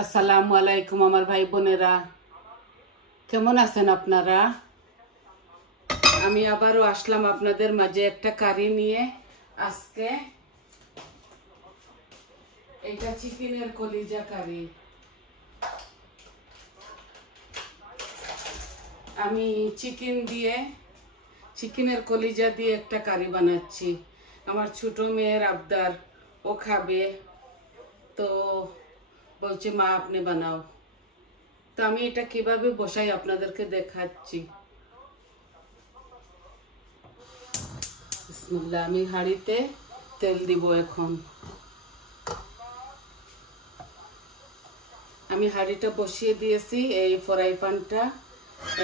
আসসালামু আলাইকুম আমার ভাই বোনেরা, কেমন আছেন আপনারা? আমি আবারও আসলাম আপনাদের মাঝে একটা কারি নিয়ে। আজকে এটা চিকেনের কলিজা কারি। আমি চিকেনের কলিজা দিয়ে একটা কারি বানাচ্ছি। আমার ছোট মেয়ের আবদার, ও খাবে, তো বলছে মা আপনি বানাও। তো আমি এটা কিভাবে বসাই আপনাদেরকে দেখাচ্ছি। বিসমিল্লাহ, আমি হাঁড়িতে তেল দিব। এখন আমি হাঁড়িটা বসিয়ে দিয়েছি, এই ফ্রাই প্যানটা।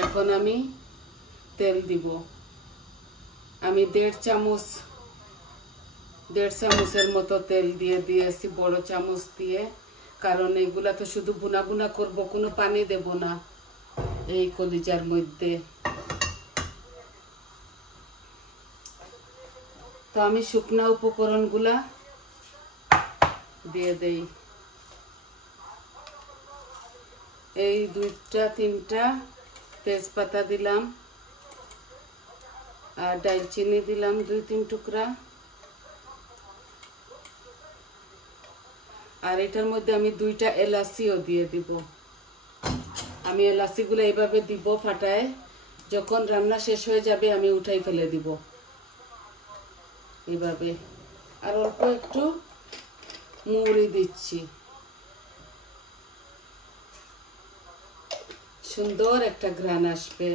এখন আমি তেল দিব। আমি দেড় চামচের মতো তেল দিয়ে দিয়েছি, বড় চামচ দিয়ে, কারণ এইগুলা তো শুধু বুনা বুনা করব, কোনো পানি দেব না এই কলিজার মধ্যে। তো আমি শুকনা উপকরণগুলা দিয়ে দেই। এই 2-3টা তেজপাতা দিলাম, আর দারচিনি দিলাম 2-3 টুকরা। আর এটার মধ্যে আমি 2টা এলাচিও দিয়ে দিব। আমি এলাচিগুলো এইভাবে দিব ফাটায়, যখন রান্না শেষ হয়ে যাবে আমি উঠাই ফেলে দিব এইভাবে। আর অল্প একটু মৌরি দিচ্ছি, সুন্দর একটা ঘ্রাণ আসবে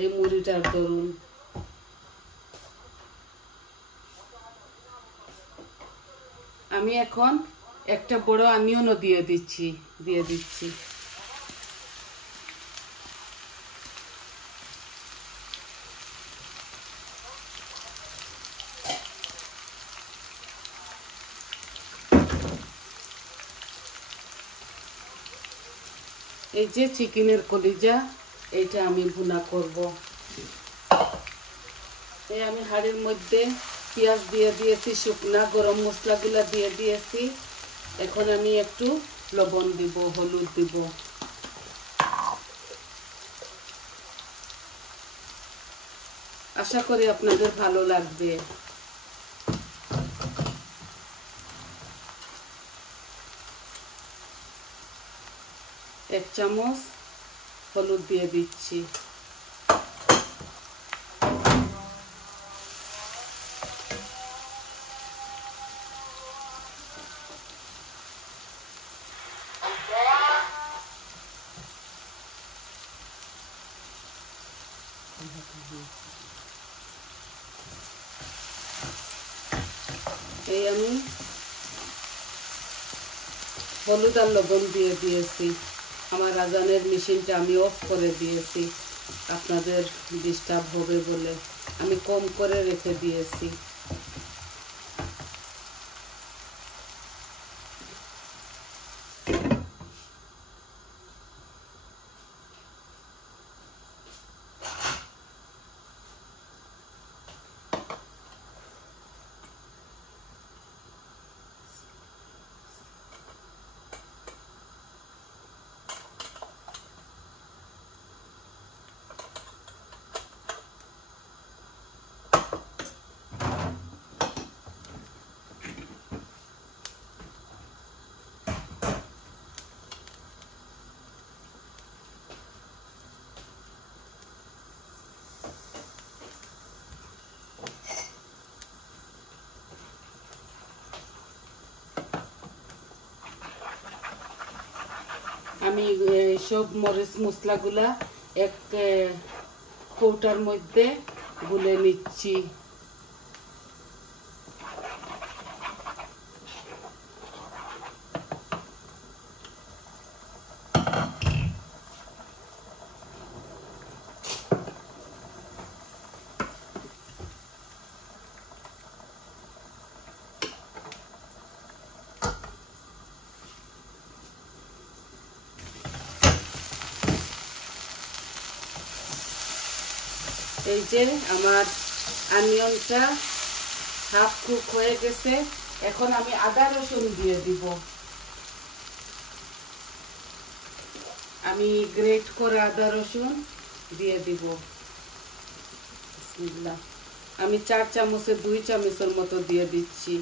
এই মুড়িটার দরুন। আমি এখন একটা বড় অনিয়নও দিয়ে দিচ্ছি। এই যে চিকেনের কলিজা, এইটা আমি ভুনা করব। এই আমি হাঁড়ির মধ্যে পেঁয়াজ দিয়ে দিয়েছি, শুকনা গরম মশলাগুলো দিয়ে দিয়েছি। এখন আমি একটু লবণ দিব, হলুদ দিব। আশা করি আপনাদের ভালো লাগবে। এক চামচ হলুদ দিয়ে দিচ্ছি। এই আমি হলুদ আর লবণ দিয়ে দিয়েছি। আমার আজানের মেশিনটা আমি অফ করে দিয়েছি, আপনাদের ডিস্টার্ব হবে বলে আমি কম করে রেখে দিয়েছি। আমি সব মরিচ মশলাগুলা এক কৌটার মধ্যে গুলে নিচ্ছি। এই যে আমার অনিয়নটা হাফ কুক হয়ে গেছে। এখন আমি আদা রসুন দিয়ে দিব। আমি গ্রেট করা আদা রসুন দিয়ে দিব। বিসমিল্লাহ। আমি 4 চামচে 2 চামচের মতো দিয়ে দিচ্ছি।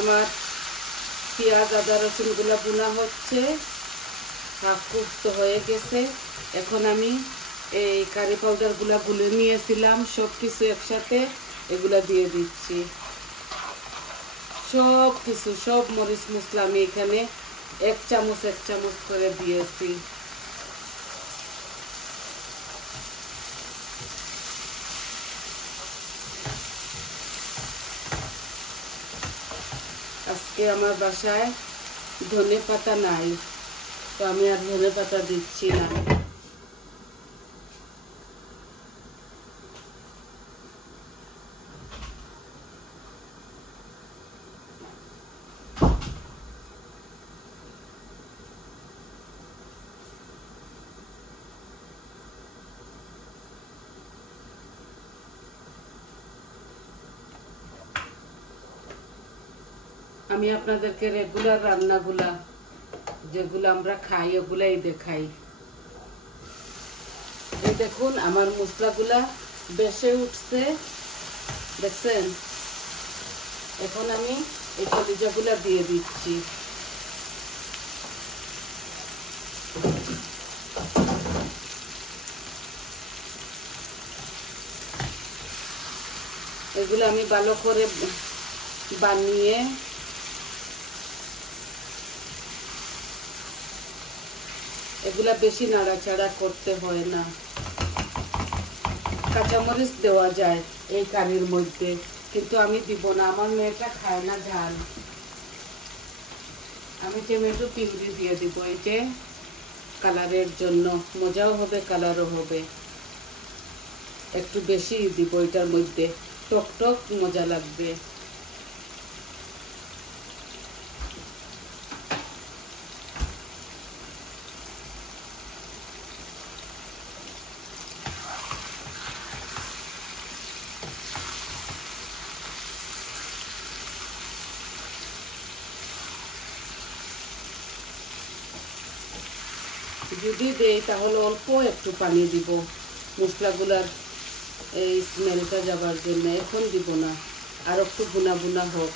আমার পেঁয়াজ আদা রসুনগুলো বোনা হচ্ছে, হাফ কুক হয়ে গেছে। এখন আমি এই কারি পাউডারগুলো গুলে নিয়েছিলাম সব কিছু একসাথে এগুলা দিয়ে দিচ্ছি। সব কিছু সব মরিচ মশলা আমি এখানে 1 চামচ 1 চামচ করে দিয়েছি। আজকে আমার বাসায় ধনে পাতা নাই, তো আমি আর ধনে পাতা দিচ্ছি না। আমি আপনাদেরকে রেগুলার রান্নাগুলা যেগুলো আমরা খাই ওগুলাই দেখাই। এই দেখুন আমার মশলাগুলা বেশে উঠছে, দেখছেন? এখন আমি এই কলিজাগুলা দিয়ে দিচ্ছি। এগুলো আমি ভালো করে বানিয়ে এগুলা বেশি নাড়াচাড়া করতে হয় না। কাঁচামরিচ দেওয়া যায় এই কারির মধ্যে, কিন্তু আমি দিব না, আমার মেয়েটা খায় না ঝাল। আমি টমেটো পিউরি দিয়ে দিব, এই যে কালারের জন্য, মজাও হবে কালারও হবে। একটু বেশি দিব এটার মধ্যে, টক টক মজা লাগবে। যদি দেই তাহলে অল্প একটু পানি দিব মশলাগুলার এই স্মেলটা যাবার জন্য। এখন দিব না, আর একটু বুনা বুনা হোক।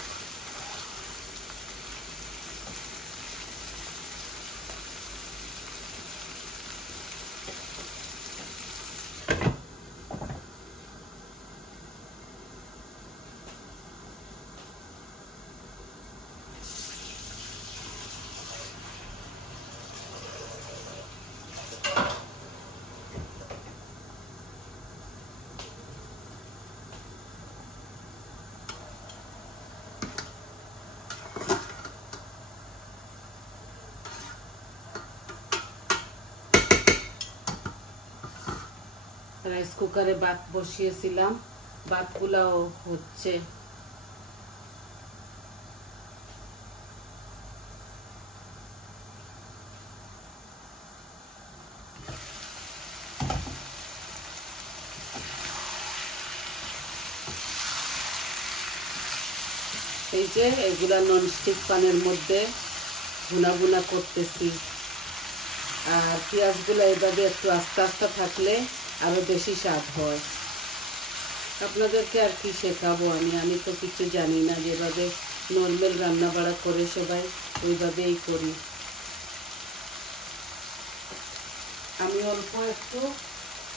রাইস কুকারে ভাত বসিয়েছিলাম, ভাতগুলাও হচ্ছে। এই যে এগুলা ননস্টিক প্যানের মধ্যে ভুনা ভুনা করতেছি। আর পেঁয়াজগুলো এভাবে একটু আস্তে আস্তে থাকলে আরো বেশি স্বাদ হয়। আপনাদেরকে আর কি শেখাবো, আমি তো কিছু জানি না, যেভাবে নর্মাল রান্না বাড়া করে সবাই ওইভাবেই করি। আমি অল্প একটু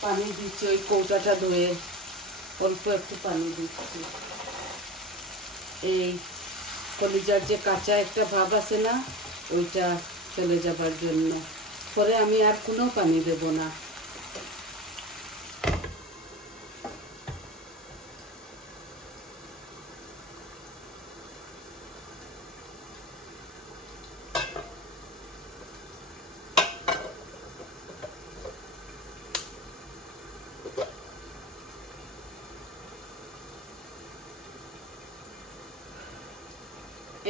পানি দিচ্ছি, ওই কৌটাটা ধুয়ে অল্প একটু পানি দিচ্ছি। এই কলিজার যে কাঁচা একটা ভাব আছে না, ওইটা চলে যাবার জন্য। পরে আমি আর কোনো পানি দেব না।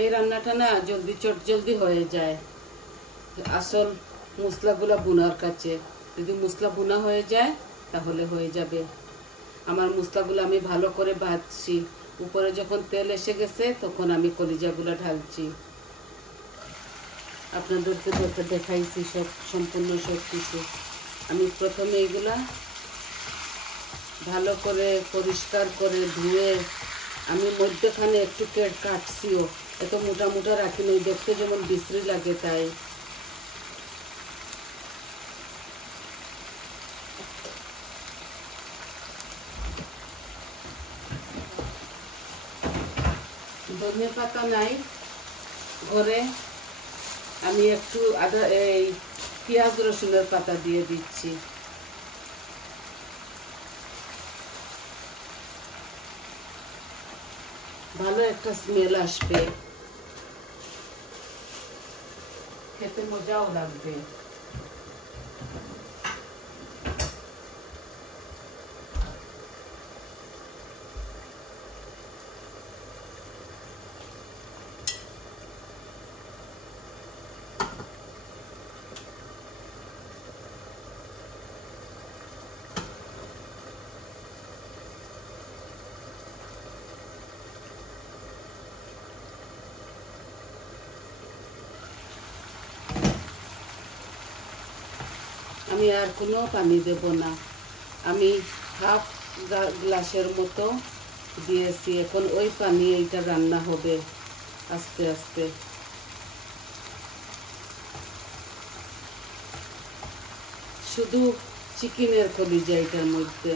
এই রান্নাটা না জলদি চটজলদি হয়ে যায়, আসল মশলাগুলা বোনার কাছে। যদি মশলা বোনা হয়ে যায় তাহলে হয়ে যাবে। আমার মশলাগুলো আমি ভালো করে ভাজছি, উপরে যখন তেল এসে গেছে তখন আমি কলিজাগুলো ঢালছি। আপনাদেরকে দেখাইছি সম্পূর্ণ সব কিছু। আমি প্রথমে এইগুলা ভালো করে পরিষ্কার করে ধুয়ে আমি মধ্যখানে একটু কাটছিও, এত মোটা মোটা রাখিনি, দেখতে যেমন বিশ্রী লাগে তাই। ধনে পাতা নাই ঘরে, আমি একটু এই পেঁয়াজ রসুনের পাতা দিয়ে দিচ্ছি। ভালো একটা স্মেল আসবে, খেতে মজাও লাগবে। আমি আর কোনো পানি দেব না, আমি হাফ গ্লাসের মতো দিয়েছি। এখন ওই পানি এইটা রান্না হবে আস্তে আস্তে। শুধু চিকেনের কলিজা এটার মধ্যে।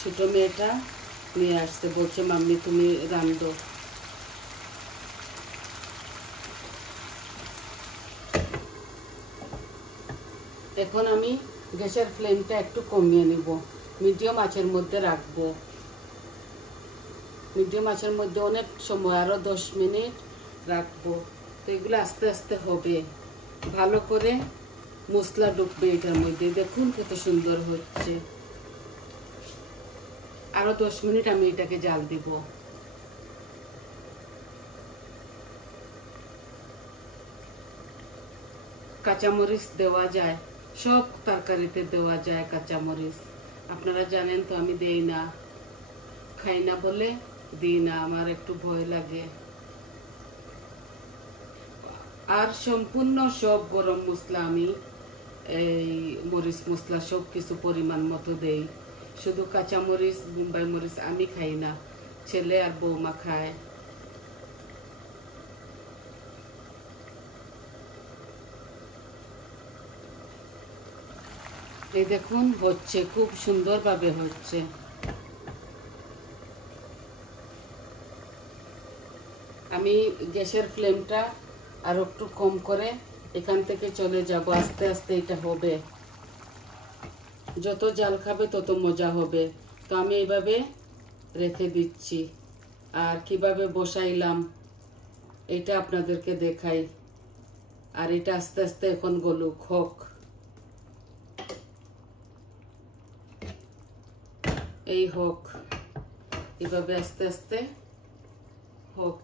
ছোট মেয়েটা নিয়ে আসছে, বলছে মাম্মি তুমি রান্ধো। এখন আমি গ্যাসের ফ্লেমটা একটু কমিয়ে নিব, মিডিয়াম আঁচের মধ্যে রাখবো। মিডিয়াম আঁচের মধ্যে অনেক সময়, আরও 10 মিনিট রাখবো। তো এগুলো আস্তে আস্তে হবে, ভালো করে মশলা ঢুকবে এটার মধ্যে। দেখুন কত সুন্দর হচ্ছে। আরও 10 মিনিট আমি এটাকে জাল দিব। কাঁচামরিচ দেওয়া যায়, সব তরকারিতে দেওয়া যায় কাঁচামরিচ। আপনারা জানেন তো, আমি দেই না, খাই না বলে দিই না, আমার একটু ভয় লাগে। আর সম্পূর্ণ সব গরম মশলা আমি এই মরিচ মশলা সব কিছু পরিমাণ মতো দেই। শুধু কাঁচামরিচ, বোম্বাই মরিচ আমি খাই না, ছেলে আর বৌমা খায়। এই দেখুন হচ্ছে, খুব সুন্দরভাবে হচ্ছে। আমি গ্যাসের ফ্লেমটা আর একটু কম করে এখান থেকে চলে যাব, আস্তে আস্তে এটা হবে। যত জাল খাবে তত মজা হবে। তো আমি এইভাবে রেখে দিচ্ছি। আর কিভাবে বসাইলাম এটা আপনাদেরকে দেখাই। আর এটা আস্তে আস্তে এখন গলুক, হোক। এই হোক, এভাবে আস্তে আস্তে হোক।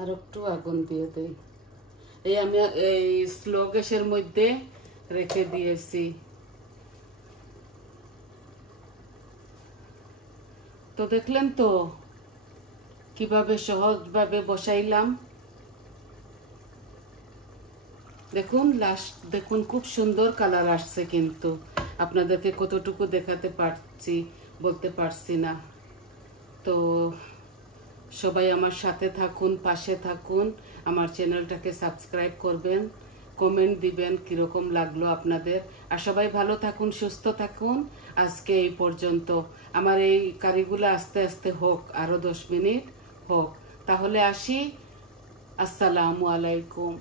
আর একটু আগুন দিয়ে দেই। এই আমি এই স্লো গ্যাসের মধ্যে রেখে দিয়েছি। তো দেখলেন তো কিভাবে সহজভাবে বসাইলাম। দেখুন দেখুন খুব সুন্দর কালার আসছে, কিন্তু আপনাদেরকে কতটুকু দেখাতে পারছি বলতে পারছি না। তো সবাই আমার সাথে থাকুন, পাশে থাকুন, আমার চ্যানেলটাকে সাবস্ক্রাইব করবেন, কমেন্ট দিবেন কীরকম লাগলো আপনাদের। আর সবাই ভালো থাকুন, সুস্থ থাকুন। আজকে এই পর্যন্ত। আমার এই কারিগুলো আস্তে আস্তে হোক, আরও 10 মিনিট হোক, তাহলে আসি। আসসালামু আলাইকুম।